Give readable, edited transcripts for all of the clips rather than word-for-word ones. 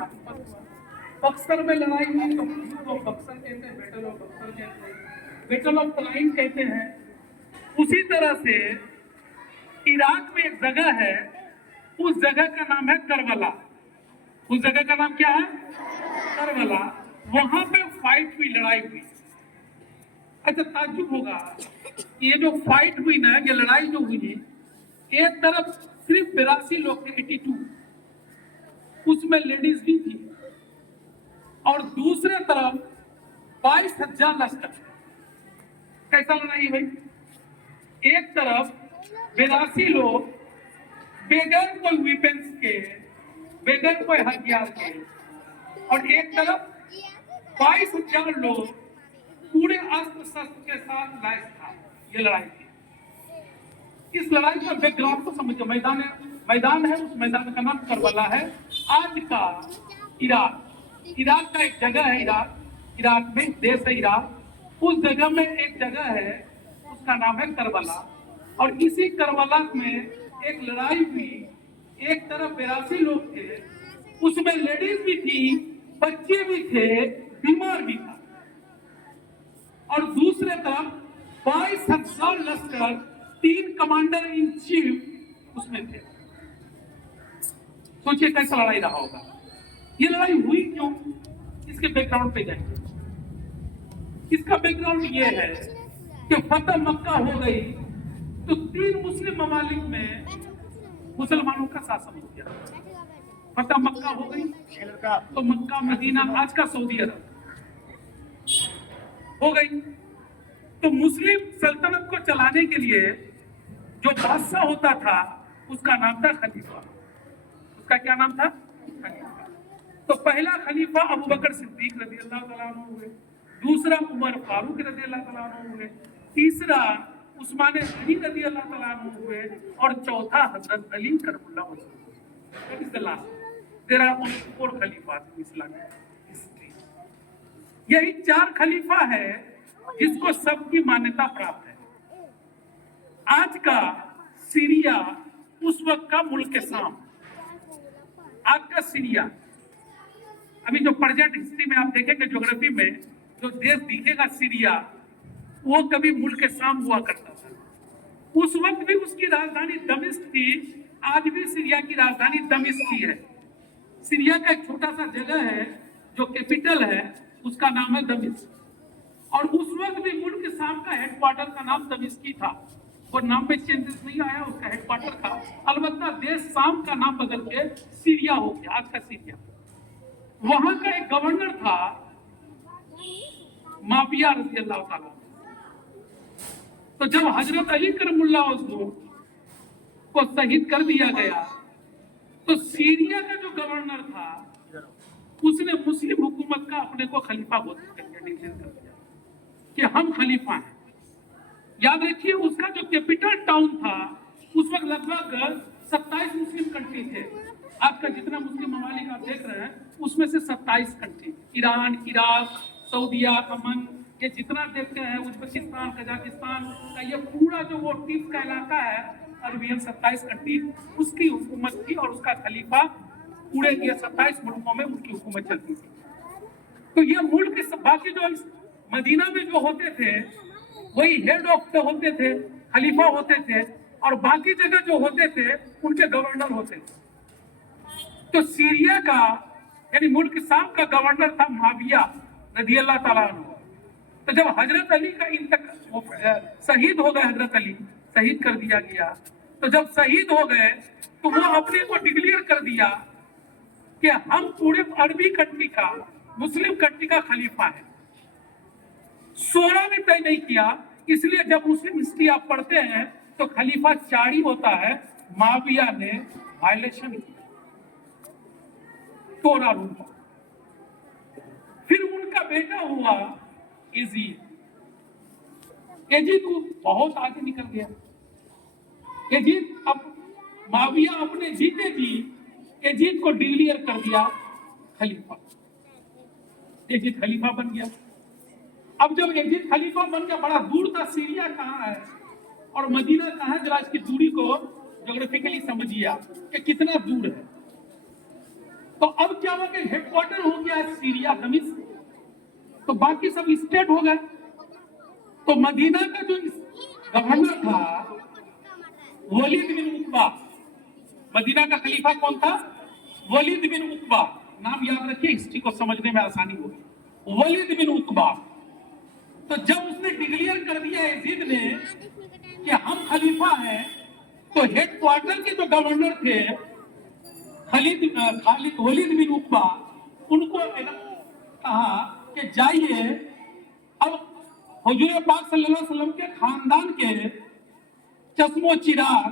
पानीपत हुआ, बक्सर में लड़ाई हुई तो वो बक्सर कहते हैं, बैटल ऑफ बक्सर कहते हैं, बैटल ऑफ तलाइन कहते हैं। उसी तरह से इराक में एक जगह है, उस जगह का नाम है करबला। उस जगह का नाम क्या है? करबला। वहां पे फाइट हुई, लड़ाई हुई। अच्छा, ताज्जुब होगा, ये जो फाइट हुई ना, ये लड़ाई जो हुई, एक तरफ सिर्फ 82 लोग थे, 82, उसमें लेडीज भी थी, और दूसरे तरफ 22,000 लश्कर। कैसा लड़ाई भाई? एक तरफ 82 लोग बगैर कोई वेपन्स के, बगैर कोई हथियार के, और एक तरफ 22,000 लोग पूरे अस्त्र शस्त्र के साथ लैस था। ये लड़ाई थी। इस लड़ाई का बैकग्राउंड को समझो। मैदान है, उस मैदान का नाम करबला है। आज का इराक का एक जगह है, इराक में देश है इराक। उस जगह में एक जगह है, उसका नाम है करबला। और इसी करबला में एक लड़ाई हुई। एक तरफ 82 लोग थे, उसमें लेडीज भी थी, बच्चे भी थे, बीमार भी था, और दूसरे तरफ 22,000 लश्कर, 3 कमांडर इन चीफ उसमें थे। सोचिए कैसा लड़ाई रहा होगा। ये लड़ाई हुई क्यों? इसके बैकग्राउंड पे जाएंगे। इसका बैकग्राउंड ये है कि फतह मक्का हो गई तो 3 मुस्लिम ममालिक में मुसलमानों का शासन हो गया। फतह मक्का हो गई तो मक्का, मदीना, आज का सऊदी अरब हो गई। तो मुस्लिम सल्तनत को चलाने के लिए जो बादशाह होता था, उसका नाम था खलीफा। उसका क्या नाम था? खलीफा। तो पहला खलीफा अबू बकर सिद्दीक रज़ी अल्लाह तआला अन्हु हुए, दूसरा उमर फारूक रज़ी अल्लाह तआला अन्हु हुए, तीसरा उस्मान गनी रज़ी अल्लाह तआला अन्हु हुए, और चौथा हजरत अली करमुल्लाह वजह। That is the last. There are only 4 खलीफात इन इस्लामिक हिस्ट्री। यही 4 खलीफा है जिसको सबकी मान्यता प्राप्त है। आज का सीरिया उस वक्त का मुल्क शाम, आज का सीरिया, अभी जो प्रेजेंट हिस्ट्री में आप देखेंगे, ज्योग्राफी में जो देश दिखेगा सीरिया, वो कभी मुल्क शाम हुआ करता था। उस वक्त भी उसकी राजधानी दमिश्क थी। आज भी सीरिया की राजधानी दमिश्क ही है। सीरिया का एक छोटा सा जगह है जो कैपिटल है, उसका नाम है दमिश्क। और उस वक्त भी मुल्क शाम का हेडक्वार्टर का नाम दमिश्क ही था। और नाम में चेंजेस नहीं आया, उसका हेडक्वार्टर था। अलबत्ता देश शाम का नाम बदल के सीरिया हो गया, आज का सीरिया। वहां का एक गवर्नर था माविया रज़ी अल्लाह तआला। तो जब हजरत अली करमुल्लाह वजह को शहीद कर दिया गया, तो सीरिया का जो गवर्नर था, उसने मुस्लिम हुकूमत का अपने को खलीफा घोषित कर दिया, डिक्लेयर कर दिया कि हम खलीफा हैं। याद रखिए, उसका जो कैपिटल टाउन था, उस वक्त लगभग 27 मुस्लिम कंट्री थे। आज का जितना मुस्लिम ममालिक आप देख रहे हैं, उसमें से 27 कंट्री, ईरान, इराक, सऊदीया, अमन, ये जितना देखते हैं, उज्बेकिस्तान, कजाकिस्तान का ये पूरा जो वो टीप का इलाका है, अरबियन 27 कंट्री, उसकी हुकूमत थी। और उसका खलीफा पूरे ये 27 मुल्कों में उनकी हुकूमत चलती थी। तो ये मुल्क बाकी जो मदीना में जो होते थे, वही हेड ऑफ होते थे, खलीफा होते थे, और बाकी जगह जो होते थे उनके गवर्नर होते थे। तो सीरिया का यानी मुल्क शाम का गवर्नर था माविया रज़ी अल्लाह तआला अन्हु। तो जब हजरत अली का शहीद हो गए, हजरत अली शहीद कर दिया गया, तो जब शहीद हो गए तो वो अपने को डिक्लेयर कर दिया कि हम पूरे अरबी कंट्री का, मुस्लिम कंट्री का खलीफा है। 16 ने तय नहीं किया, इसलिए जब मुस्लिम हिस्ट्री आप पढ़ते हैं तो खलीफा 4 ही होता है। माविया ने वायलेशन किया, तोड़ा रूल। फिर उनका बेटा हुआ यजीद। यजीद को बहुत आगे निकल गया। यजीद अब माविया अपने जीते जी यजीद को डिक्लेयर कर दिया खलीफा। यजीद खलीफा बन गया। अब जब यजीद खलीफा बन गया, बड़ा दूर था, सीरिया कहाँ है और मदीना कहाँ है, जरा इसकी दूरी को ज्योग्राफिकली समझिए आप कि कितना दूर है। تو اب کیا ہوا کہ ہیڈ کوارٹر ہو گیا سیریا دمشق، تو باقی سب اسٹیٹ ہو گئے. تو مدینہ کا جو گورنر تھا ولید بن عقبہ، مدینہ کا خلیفہ کون تھا؟ ولید بن عقبہ. نام یاد رکھیے، ہسٹری کو سمجھنے میں آسانی ہوگی. ولید بن عقبہ. تو جب اس نے ڈکلیئر کر دیا یزید نے کہ ہم خلیفہ ہیں، تو ہیڈ کوارٹر کے جو گورنر تھے ولید بن عقبہ، ان کو کہا کہ جائیے. اب حضور پاک صلی اللہ علیہ وسلم کے خاندان کے چشم و چراغ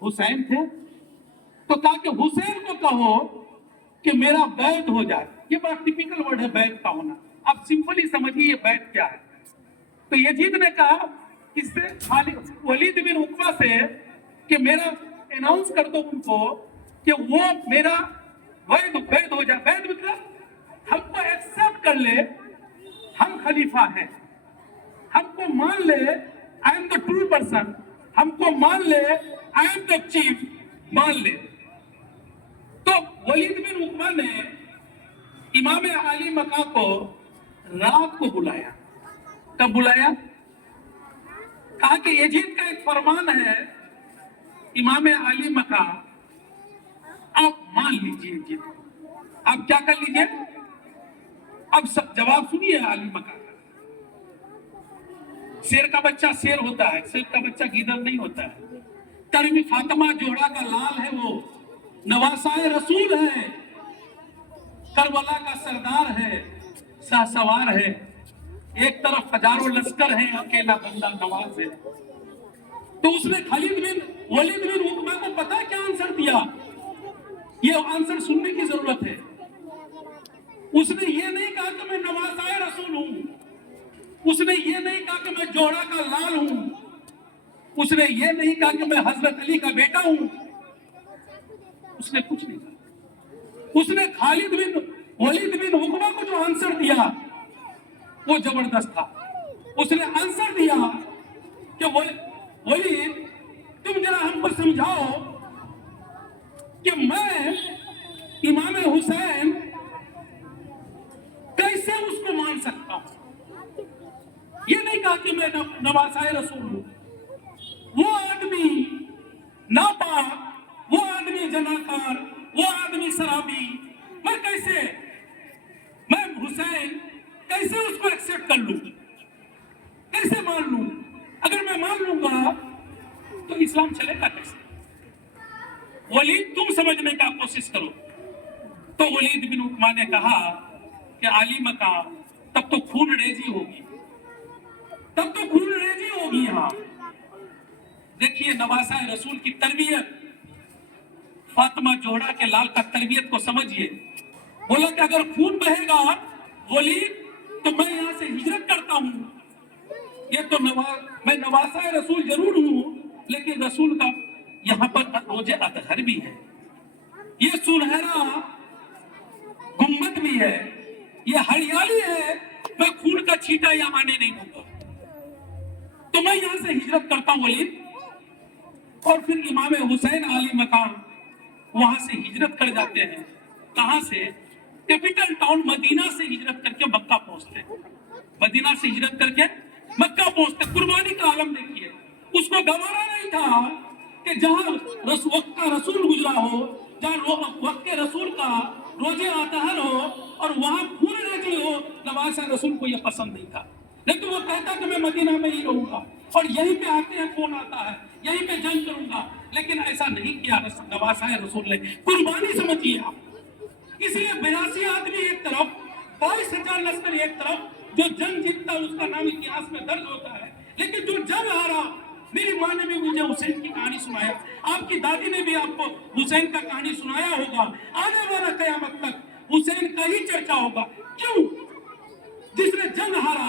حسین تھے، تو کہا کہ حسین کو کہو کہ میرا بیعت ہو جائے. یہ بڑا ٹپیکل ورڈ ہے بیعت کا ہونا. اب سمپلی سمجھیے یہ بیعت کیا ہے. تو یزید نے کہا اس سے ولید بن عقبہ سے کہ میرا اناؤنس کر دو ان کو کہ وہ میرا بیعت ہو جائے. بیعت مطلب ہم کو ایکسپٹ کر لے، ہم خلیفہ ہیں، ہم کو مان لے I am the true person, ہم کو مان لے آئی ایم دا چیف، مان لے. تو ولید بن عقبہ نے امام علی مقام کو رات کو بلایا. کب بلایا؟ کہا کہ یزید کا ایک فرمان ہے امام علی مقام، آپ مان لیجئے یزید، آپ کیا کر لیجئے. اب جواب سنیے علی مقام کا. شیر کا بچہ شیر ہوتا ہے، شیر کا بچہ گیدڑ نہیں ہوتا ہے. ترمی فاطمہ جوڑا کا لال ہے، وہ نواسائے رسول ہے، کربلا کا سردار ہے، شاہ سوار ہے. ایک طرف ہزاروں لشکر ہیں، اکیلا بندہ نواز ہے. تو اس نے ولید بن عقبہ کو پتا کیا آنسر دیا؟ یہ آنسر سننے کی ضرورت ہے. اس نے یہ نہیں کہا کہ میں نواسائے رسول ہوں، اس نے یہ نہیں کہا کہ میں جوڑا کا لال ہوں، اس نے یہ نہیں کہا کہ میں حضرت علی کا بیٹا ہوں. اس نے کچھ نہیں کہا. اس نے ولید بن عقبہ کو جو آنسر دیا وہ زبردست تھا. اس نے آنسر دیا کہ ولید تم ذرا ہم کو سمجھاؤ کہ میں امام حسین کیسے اس کو مان سکتا ہوں. یہ نہیں کہا کہ میں نواسائے رسول ہوں. وہ آدمی ناپاک، وہ آدمی زناکار، وہ آدمی شرابی، میں حسین کیسے اس کو ایکسپٹ کر لوں، کیسے مان لوں؟ اگر میں مان لوں گا تو اسلام چلے گا کیسے؟ ولید تم سمجھنے کا کوشش کرو. تو ولید بن عقبہ نے کہا کہ علی مقام تب تو خون ریزی ہوگی، تب تو خون ریزی ہوگی. یہاں دیکھیے نواسائے رسول کی تربیت، فاطمہ جوڑا کے لال کا تربیت کو سمجھیے. بولا کہ اگر خون بہے گا ولید تو میں یہاں سے ہجرت کرتا ہوں. یہ تو میں نواسائے رسول ضرور ہوں، لیکن رسول کا یہاں پر روزے اطہر بھی ہے، یہ سنہرا گنبد بھی ہے، یہ ہریالی ہے. میں خون کا چھیٹا یہاں آنے نہیں دوں گا، تو میں یہاں سے ہجرت کرتا ہوں ولید. اور پھر امام حسین علی مقام وہاں سے ہجرت کر جاتے ہیں. کہاں سے؟ کیپٹل ٹاؤن مدینہ سے ہجرت کر کے مکہ پہنچتے ہیں. مدینہ سے ہجرت کر کے مکہ پہنچتے. قربانی کا عالم دیکھیے. اس کو گوارا نہیں تھا کہ جہاں وقت کا رسول گزرا ہو، جہاں وقت کے رسول کا روزے اطہر ہو اور وہاں خون ریزی ہو، نواسائے رسول کو یہ پسند نہیں تھا. لیکن وہ کہتا کہ میں مدینہ میں ہی رہوں گا اور یہیں پہ آتے ہیں خون آتا ہے، یہیں پہ جنگ کروں گا. لیکن ایسا نہیں کیا نواسائے رسول نے. قربانی سمجھیے آپ. اس لیے 82 آدمی ایک طرف، 22,000 لشکر ایک طرف، جو جنگ جیتتا اس کا نام اتہاس میں درج ہوتا ہے. لیکن جو جنگ ہارا، میری ماں نے بھی مجھے حسین کی کہانی سنایا، آپ کی دادی نے بھی آپ کو حسین کا کہانی سنایا ہوگا. آنے والا قیامت تک حسین کا ہی چرچا ہوگا. کیوں؟ جس نے جنگ ہارا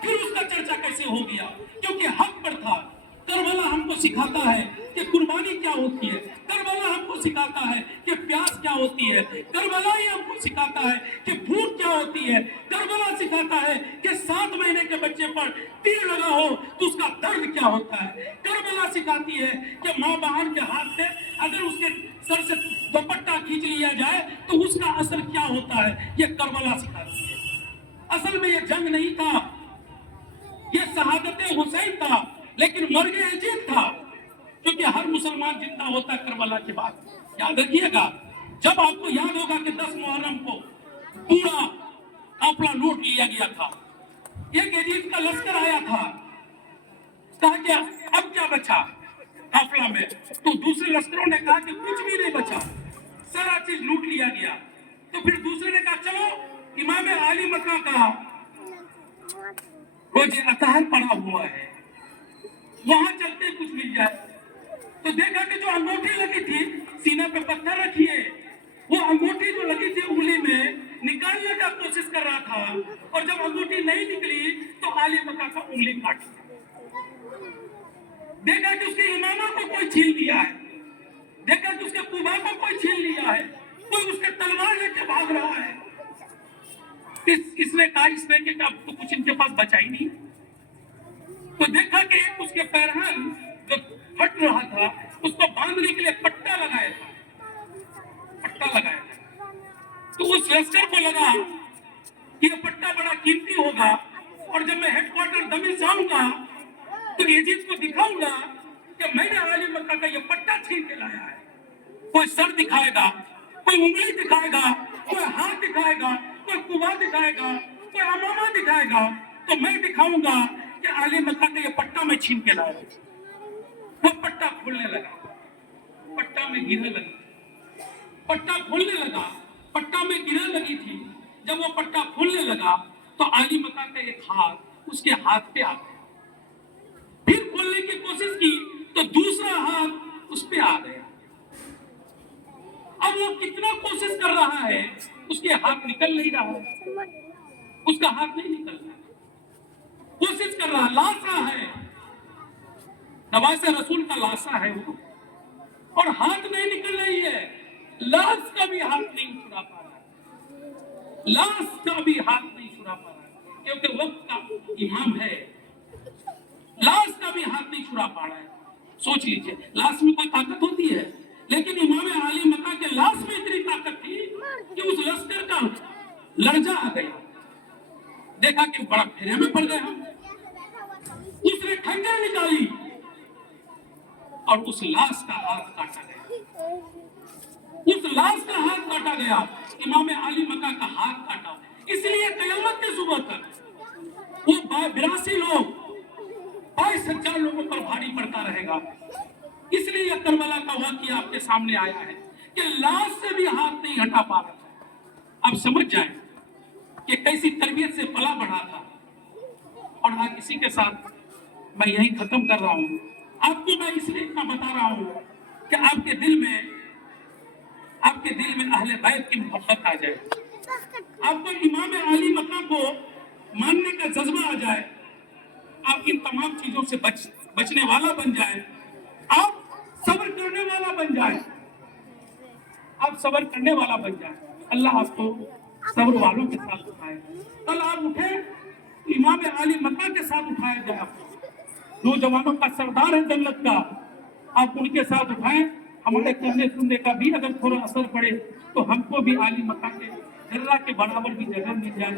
پھر اس کا چرچا کیسے ہو گیا؟ کیونکہ حق پر تھا. کربلا ہم کو سکھاتا ہے کہ قربانی کیا ہوتی ہے. کربلا ہم کو سکھاتا ہے کہ پیاس کیا ہوتی ہے. کربلا ہی ہم کو सिखाता है कि भूख क्या होती है, करबला सिखाता है कि 7 महीने के बच्चे पर तीर लगा हो तो उसका दर्द क्या होता है, करबला सिखाती है कि माँ बहन के हाथ से अगर उसके सर से दुपट्टा खींच लिया जाए तो उसका असर क्या होता है, ये करबला सिखाती है। असल में ये जंग नहीं था, ये शहादत हुसैन था, लेकिन मर्ग यजीद था, क्योंकि हर मुसलमान जिंदा होता है करबला के बाद। याद रखिएगा, जब आपको याद होगा कि 10 मुहर्रम को पूरा काफिला लूट लिया गया था, एक यजीद का लश्कर आया था, कहा कि अब क्या बचा काफिला में, तो दूसरे लश्करों ने कहा कि कुछ भी नहीं बचा, सारा चीज लूट लिया गया। तो फिर दूसरे ने कहा चलो इमाम आली मक्का का वो जो अतहर पड़ा हुआ है वहां चलते कुछ मिल जाए। तो देखा कि जो अंगूठी लगी थी सीने पे पत्थर रखिए, वो अंगूठी जो लगी थी उंगली में निकालने का कोशिश कर रहा था, और जब अंगूठी नहीं निकली तो आली मक्का का उंगली काट दिया। देखा कि उसके इमामा को कोई छीन लिया है, देखा कि उसके कुबा को कोई छीन लिया है, कोई उसके तलवार लेके भाग रहा है। इसने कहा इसने कि अब तो कुछ इनके पास बचा ही नहीं। तो देखा कि उसके पैरहन जो फट रहा था उसको बांधने के लिए पट्टा लगाया था। तो उस लश्कर को लगा कि ये पट्टा बड़ा कीमती होगा, और जब मैं हेडक्वार्टर दमिश्क जाऊंगा तो यजीद को दिखाऊंगा कि मैंने आली मक्का का ये पट्टा छीन के लाया है। कोई सर दिखाएगा, कोई उंगली दिखाएगा, कोई हाथ दिखाएगा, कोई कुबा दिखाएगा, कोई अमामा दिखाएगा, तो मैं दिखाऊंगा कि आली मक्का का ये पट्टा मैं छीन के लाया। वो पट्टा खुलने लगा, पट्टा में गिरने लगी, पट्टा खुलने लगा, पट्टा में गिरने लगी थी। जब वो पट्टा खुलने लगा तो आली मक्का का एक हाथ उसके हाथ पे आ गया। फिर खोलने की कोशिश की तो दूसरा हाथ उस पे आ गया। अब वो कितना कोशिश कर रहा है, उसके हाथ निकल नहीं रहा है, उसका हाथ नहीं निकल रहा, कोशिश कर रहा, लाशा है, नवासे रसूल का लाशा है वो, और हाथ नहीं निकल रही है। लाश का भी हाथ नहीं छुड़ा पा रहा है, लाश का भी हाथ नहीं छुड़ा पा रहा है, क्योंकि वक्त का इमाम है, लाश का भी हाथ नहीं छुड़ा पा रहा है। सोच लीजिए, लाश में कोई ताकत होती है, लेकिन इमाम आली मक्का के लाश में इतनी ताकत थी कि उस लश्कर का लर्जा आ गया। देखा कि बड़ा फेरे में पड़ गए हम। उसने खंजर निकाली और उस लाश का हाथ काटा गया, उस लाश का हाथ काटा गया, इमाम आली मक्का का हाथ काटा। इसलिए क़यामत के सुबह तक वो 82 लोग 22,000 लोगों पर भारी पड़ता रहेगा। इसलिए यह करबला का वाक़या आपके सामने आया है कि लाश से भी हाथ नहीं हटा पा रहा। आप समझ जाएं कि कैसी तरबियत से पला बढ़ा था। और आज इसी के साथ मैं यही खत्म कर रहा हूँ। आपको मैं इसलिए इतना बता रहा हूँ कि आपके दिल में अहले बैत की मोहब्बत आ जाए, आपको इमाम आली मक्का को मानने का जज्बा आ जाए, आप इन तमाम चीजों से बचने वाला बन जाए, आप सब्र करने वाला बन जाए, आप सब्र करने वाला बन जाए। अल्लाह आपको सब्र वालों के साथ उठाए। कल आप उठे इमाम आली मक्का के साथ उठाया जाए, आपको दो जवानों का सरदार है जन्नत का, आप उनके साथ उठाएं। हमारे कहने सुनने का भी अगर थोड़ा असर पड़े तो हमको भी आली मक्का के जर्रा के बराबर की जगह मिल जाए।